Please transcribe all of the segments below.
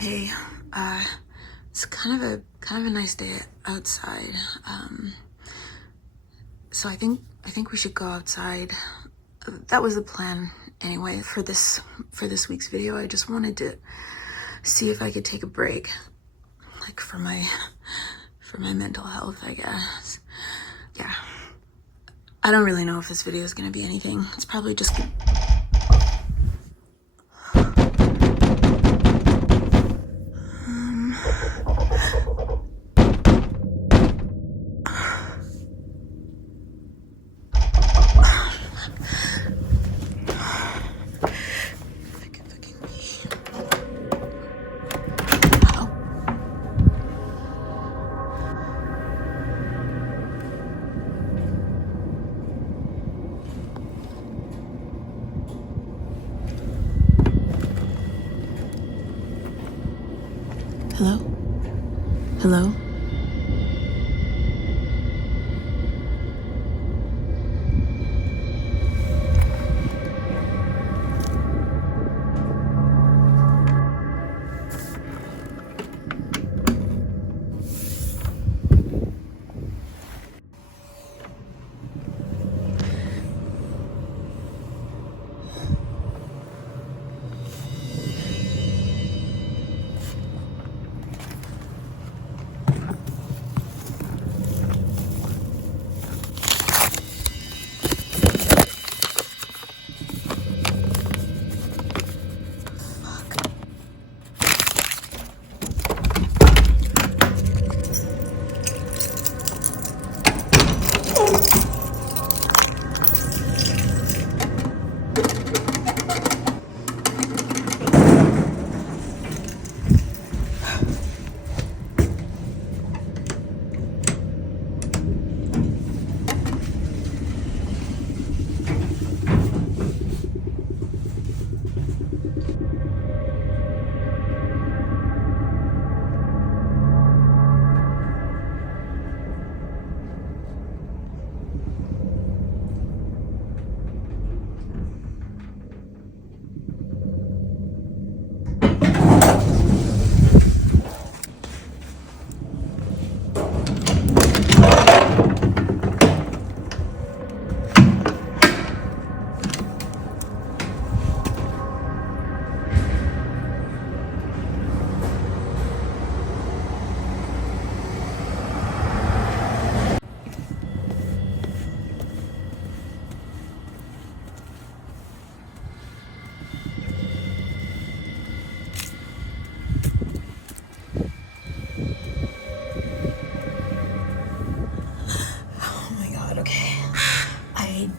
Hey, it's kind of a nice day outside. So I think we should go outside. That was the plan anyway for this week's video. I just wanted to see if I could take a break, like for my mental health, I guess. Yeah. I don't really know if this video is gonna be anything. It's probably just Hello? Hello?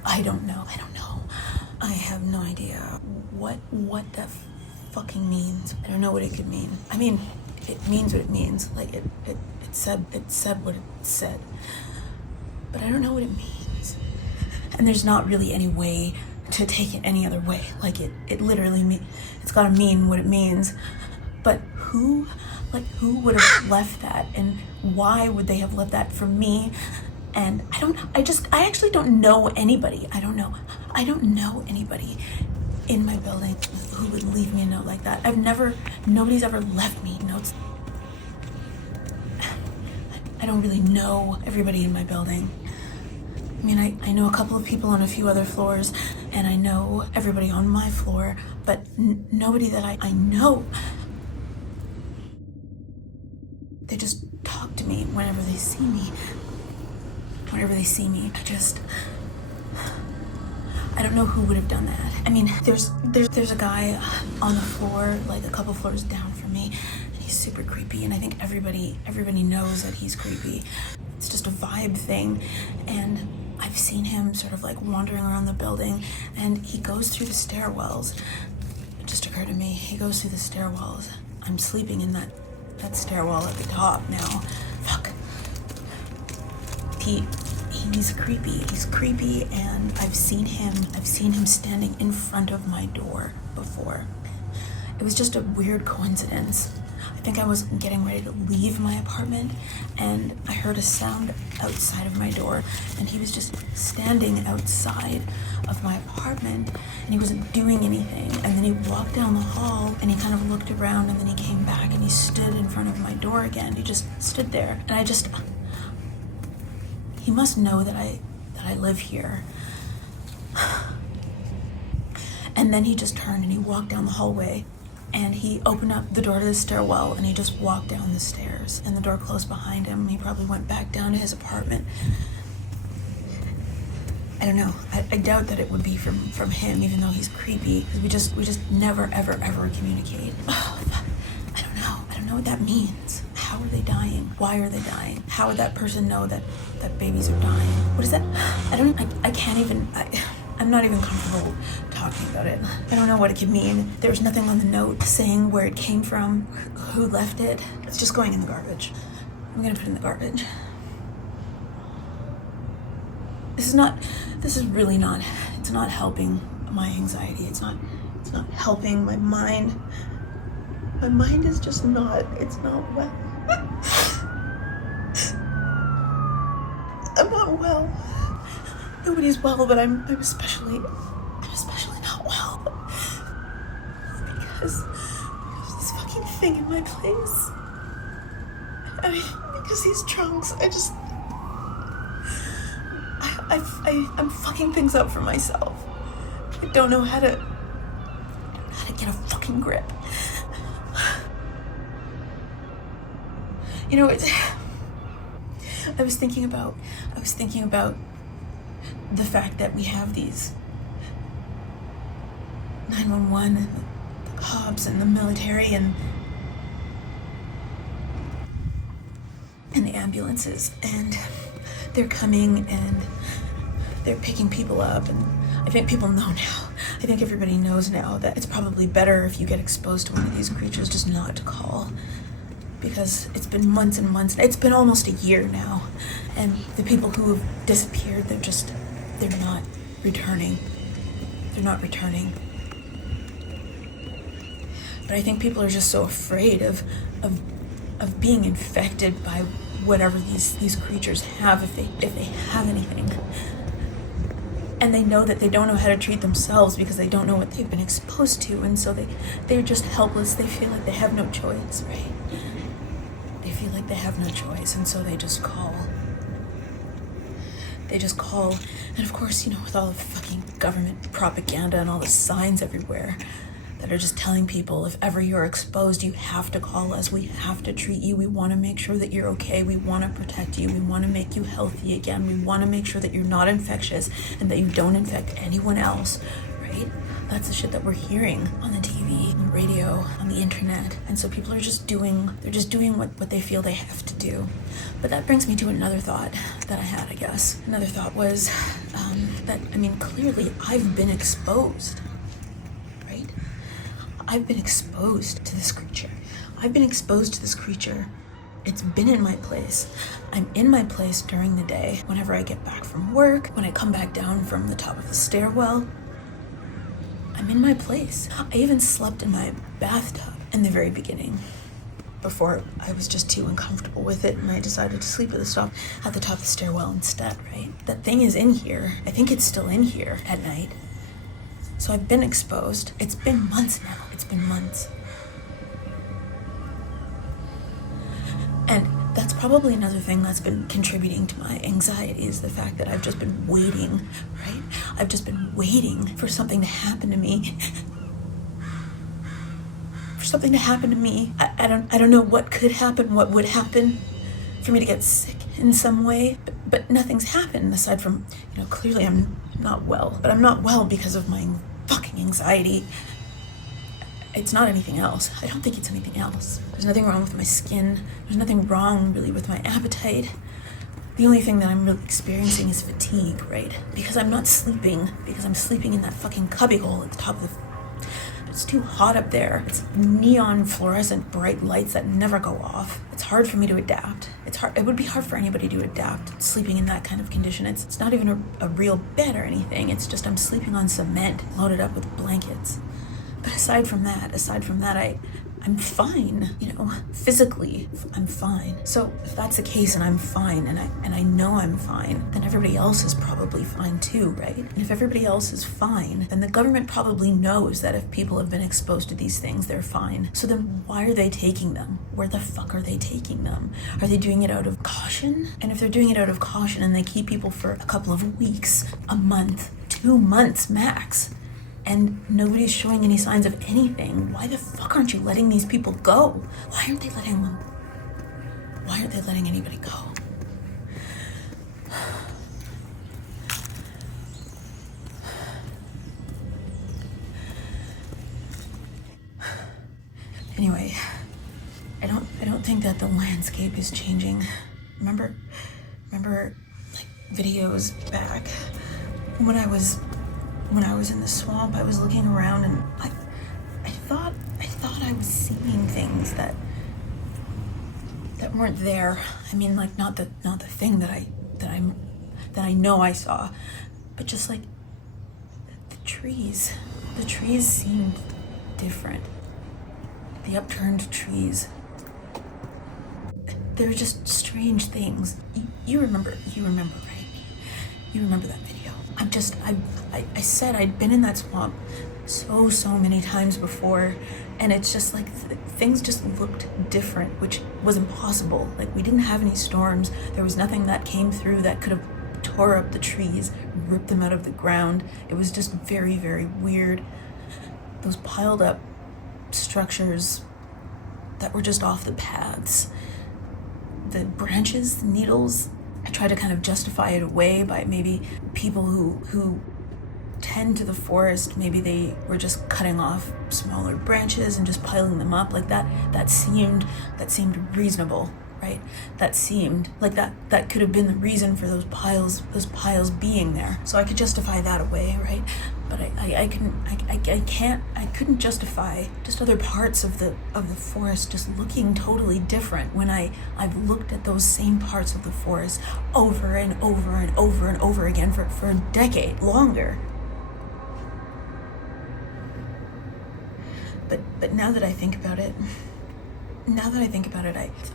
I don't know. I have no idea what that fucking means. I don't know what it could mean. I mean, it means what it means. Like it said what it said. But I don't know what it means. And there's not really any way to take it any other way. Like it literally it's gotta mean what it means. But who would have left that, and why would they have left that for me? And I actually don't know anybody. I don't know anybody in my building who would leave me a note like that. Nobody's ever left me notes. I don't really know everybody in my building. I mean, I know a couple of people on a few other floors, and I know everybody on my floor, but nobody that I know. They just talk to me whenever they see me. I don't know who would have done that. I mean, there's a guy on the floor, like a couple floors down from me, and he's super creepy, and I think everybody knows that he's creepy. It's just a vibe thing, and I've seen him sort of like wandering around the building, and he goes through the stairwells. It just occurred to me, he goes through the stairwells. I'm sleeping in that stairwell at the top now. Fuck. He's creepy, and I've seen him standing in front of my door before. It was just a weird coincidence. I think I was getting ready to leave my apartment, and I heard a sound outside of my door, and he was just standing outside of my apartment, and he wasn't doing anything. And then he walked down the hall, and he kind of looked around, and then he came back, and door again. He just stood there, and he must know that I live here. And then he just turned and he walked down the hallway, and he opened up the door to the stairwell, and he just walked down the stairs, and the door closed behind him. He probably went back down to his apartment. I don't know. I doubt that it would be from him, even though he's creepy, because we just never, ever, ever communicate. Oh, I don't know what that means. How are they dying? Why are they dying? How would that person know that babies are dying? What is that? I'm not even comfortable talking about it. I don't know what it could mean. There was nothing on the note saying where it came from, who left it. It's just going in the garbage. I'm gonna put it in the garbage. This is really not, it's not helping my anxiety. It's not helping my mind. My mind is just not, it's not well. I'm not well. Nobody's well, but I'm especially not well. Because there's this fucking thing in my place. I mean, because these trunks, I'm fucking things up for myself. I don't know how to get a fucking grip. You know, I was thinking about the fact that we have these 911 and the cops and the military and the ambulances, and they're coming and they're picking people up, and I think people know now. I think everybody knows now that it's probably better if you get exposed to one of these creatures just not to call, because it's been months and months. It's been almost a year now, and the people who have disappeared, they're not returning. They're not returning. But I think people are just so afraid of being infected by whatever these creatures have, if they have anything. And they know that they don't know how to treat themselves because they don't know what they've been exposed to, and so they're just helpless. They feel like they have no choice, right? They feel like they have no choice, and so they just call. They just call, and of course, you know, with all the fucking government propaganda and all the signs everywhere that are just telling people, if ever you're exposed, you have to call us. We have to treat you. We want to make sure that you're okay. We want to protect you. We want to make you healthy again. We want to make sure that you're not infectious and that you don't infect anyone else, right? That's the shit that we're hearing on the TV, on the radio, on the internet. And so people are just doing what they feel they have to do. But that brings me to another thought that I had, I guess. Another thought was that, I mean, clearly I've been exposed. I've been exposed to this creature. I've been exposed to this creature. It's been in my place. I'm in my place during the day. Whenever I get back from work, when I come back down from the top of the stairwell, I'm in my place. I even slept in my bathtub in the very beginning, before I was just too uncomfortable with it and I decided to sleep at the top of the stairwell instead, right? That thing is in here. I think it's still in here at night. So I've been exposed. It's been months now. It's been months. And that's probably another thing that's been contributing to my anxiety, is the fact that I've just been waiting, right? I've just been waiting for something to happen to me. For something to happen to me. I don't know what could happen, what would happen for me to get sick in some way, but nothing's happened aside from, you know, clearly I'm not well. But I'm not well because of my fucking anxiety. It's not anything else. I don't think it's anything else. There's nothing wrong with my skin. There's nothing wrong really with my appetite. The only thing that I'm really experiencing is fatigue, right? Because I'm not sleeping, because I'm sleeping in that fucking cubbyhole at the top of the... It's too hot up there. It's neon fluorescent bright lights that never go off. It's hard for me to adapt. It would be hard for anybody to adapt sleeping in that kind of condition. It's not even a real bed or anything. It's just I'm sleeping on cement loaded up with blankets. But aside from that, I'm fine, you know, physically, I'm fine. So if that's the case and I'm fine and I know I'm fine, then everybody else is probably fine too, right? And if everybody else is fine, then the government probably knows that if people have been exposed to these things, they're fine. So then why are they taking them? Where the fuck are they taking them? Are they doing it out of caution? And if they're doing it out of caution and they keep people for a couple of weeks, a month, 2 months max, and nobody's showing any signs of anything, why the fuck aren't you letting these people go? Why aren't they letting them? Why aren't they letting anybody go? Anyway, I don't think that the landscape is changing. Remember like videos back when I was in the swamp, I was looking around and I thought I was seeing things that weren't there. I mean, like not the thing that I know I saw, but just like the trees. The trees seemed different. The upturned trees. They're just strange things. You remember, right? You remember that video. I said I'd been in that swamp so many times before, and it's just like things just looked different, which was impossible. Like, we didn't have any storms. There was nothing that came through that could have tore up the trees, ripped them out of the ground. It was just very, very weird. Those piled up structures that were just off the paths. The branches, the needles, I try to kind of justify it away by maybe people who tend to the forest, maybe they were just cutting off smaller branches and just piling them up like that. That seemed reasonable, right? That seemed like that could have been the reason for those piles being there. So I could justify that away, right? But I couldn't justify just other parts of the forest just looking totally different when I've looked at those same parts of the forest over and over and over and over again for a decade, longer. But now that I think about it,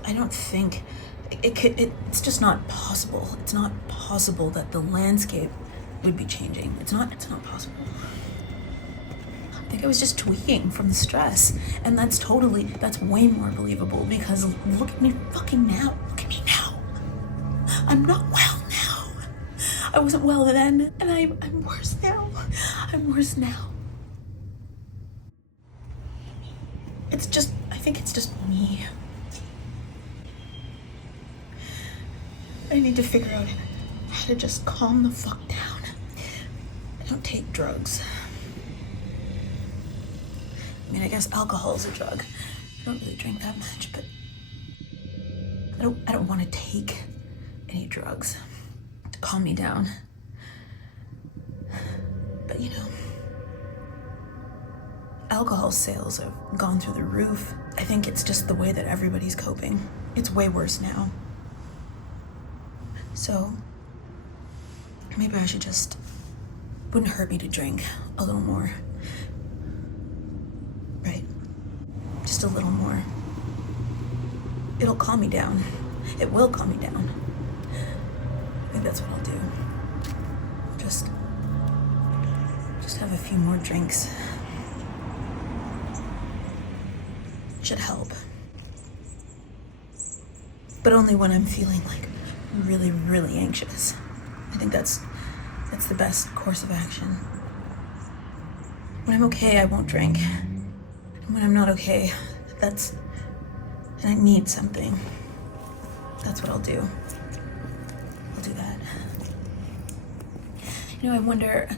I don't think it's just not possible. It's not possible that the landscape would be changing. It's not possible. I think I was just tweaking from the stress, and that's way more believable, because look at me fucking now. Look at me now. I'm not well now. I wasn't well then, and I'm worse now. I'm worse now. I think it's just me. I need to figure out how to just calm the fuck down. I don't take drugs. I mean, I guess alcohol is a drug. I don't really drink that much, but I don't want to take any drugs to calm me down. But you know, alcohol sales have gone through the roof. I think it's just the way that everybody's coping. It's way worse now. So maybe I should just, wouldn't hurt me to drink a little more. Right? Just a little more. It'll calm me down. It will calm me down. I think that's what I'll do. Just have a few more drinks. Should help. But only when I'm feeling like really, really anxious. I think that's the best course of action. When I'm okay, I won't drink. And when I'm not okay, and I need something, that's what I'll do. I'll do that. You know, I wonder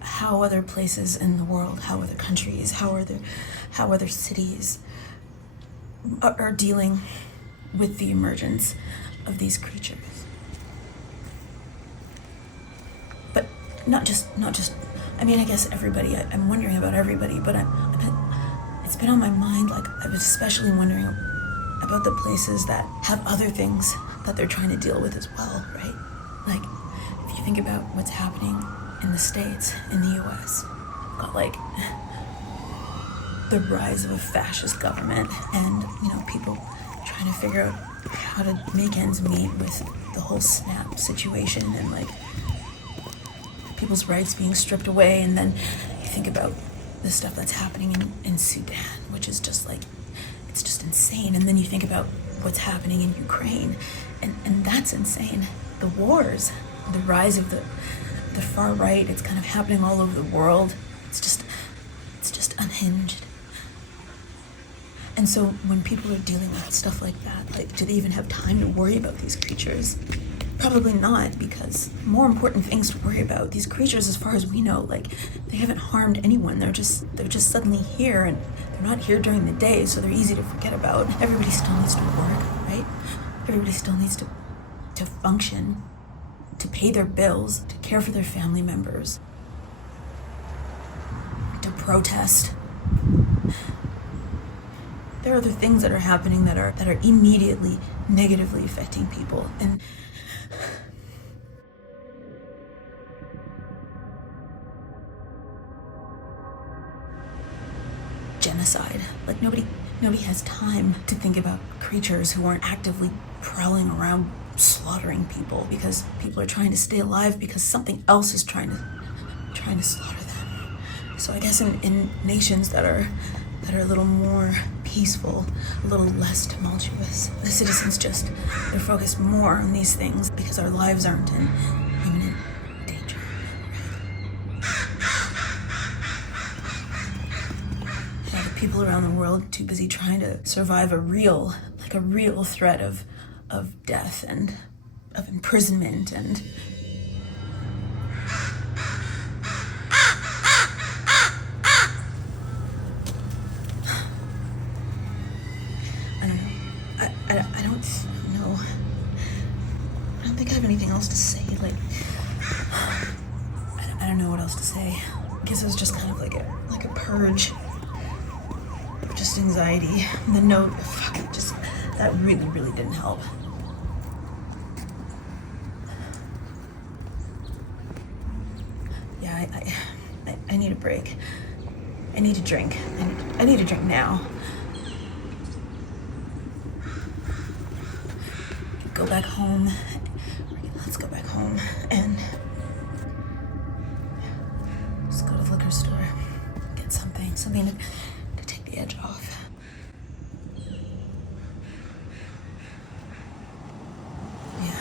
how other places in the world, how other countries, how other cities are dealing with the emergence of these creatures. But not just, I mean, I guess everybody, I'm wondering about everybody, but it's been on my mind, like, I was especially wondering about the places that have other things that they're trying to deal with as well, right? Like, if you think about what's happening in the States, in the US, we've got like the rise of a fascist government and, people trying to figure out how to make ends meet with the whole SNAP situation and like people's rights being stripped away. And then you think about the stuff that's happening in Sudan, which is just like, it's just insane. And then you think about what's happening in Ukraine, and that's insane. The wars, the rise of the far right, it's kind of happening all over the world. It's just unhinged. And so when people are dealing with stuff like that, like, do they even have time to worry about these creatures? Probably not, because more important things to worry about. These creatures, as far as we know, like, they haven't harmed anyone. They're just suddenly here, and they're not here during the day, so they're easy to forget about. Everybody still needs to work, right? Everybody still needs to function, to pay their bills, to care for their family members, to protest. There are other things that are happening that are immediately negatively affecting people. And genocide. Like, nobody has time to think about creatures who aren't actively prowling around slaughtering people because people are trying to stay alive because something else is trying to slaughter them. So I guess in nations that are a little more peaceful, a little less tumultuous, the citizens they're focused more on these things because our lives aren't in imminent danger. Yeah, the people around the world too busy trying to survive a real threat of death and of imprisonment and I don't know. I don't think I have anything else to say. Like, I don't know what else to say. I guess it was just kind of like a purge of just anxiety. And then that really, really didn't help. Yeah, I need a break. I need to drink. I need to drink now. Go back home. Let's go back home and just go to the liquor store, get something to take the edge off. Yeah.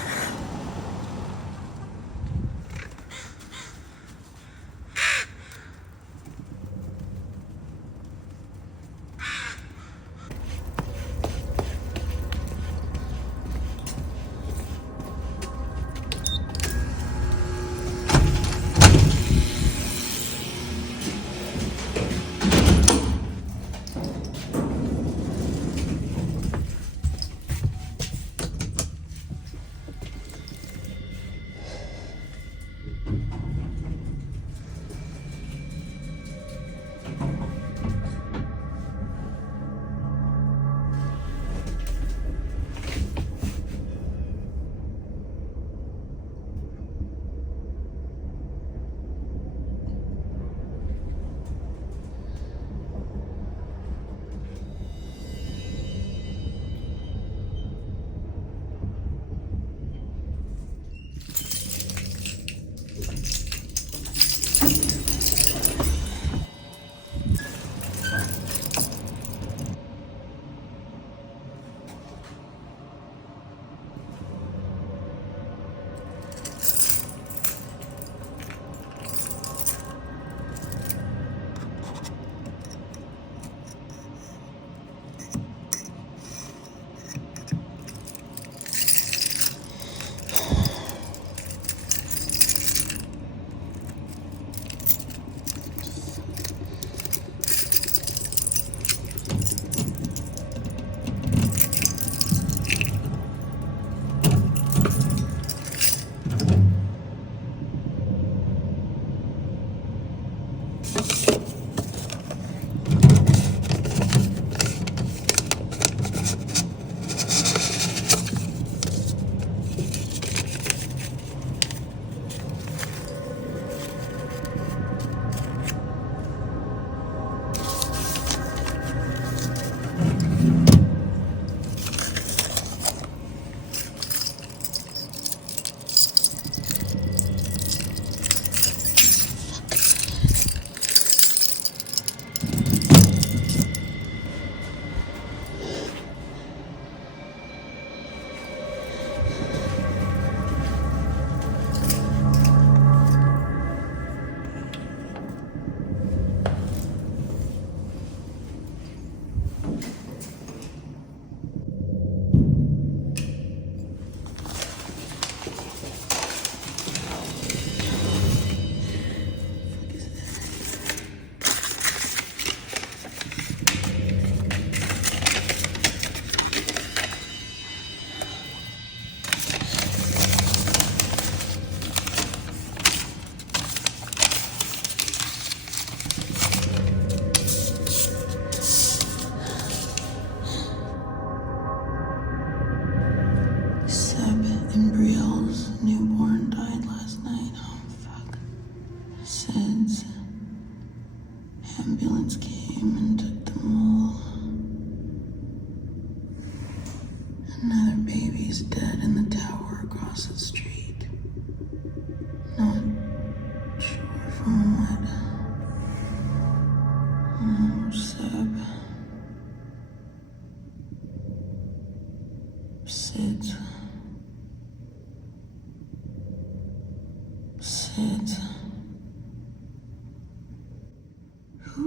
Another baby's dead in the tower across the street. Not sure from what. Oh, Seb. Sid. Who?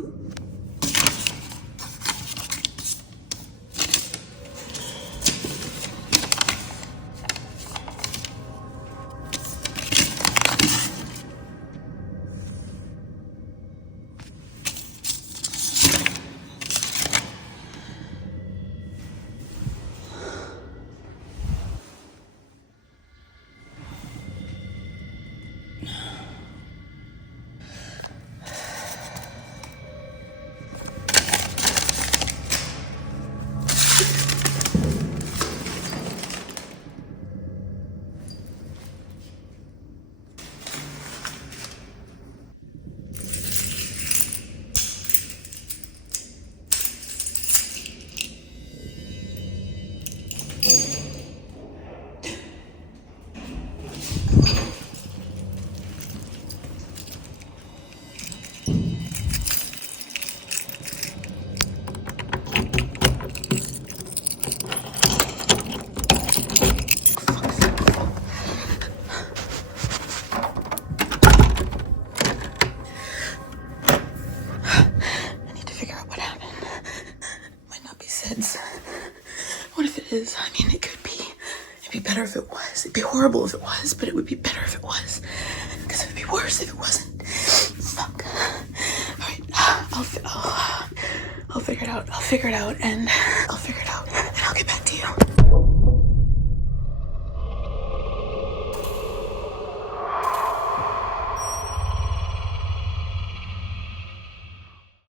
What if it is? I mean, it could be. It'd be better if it was. It'd be horrible if it was, but it would be better if it was. Because it would be worse if it wasn't. Fuck. Alright, I'll figure it out. I'll figure it out, and I'll figure it out.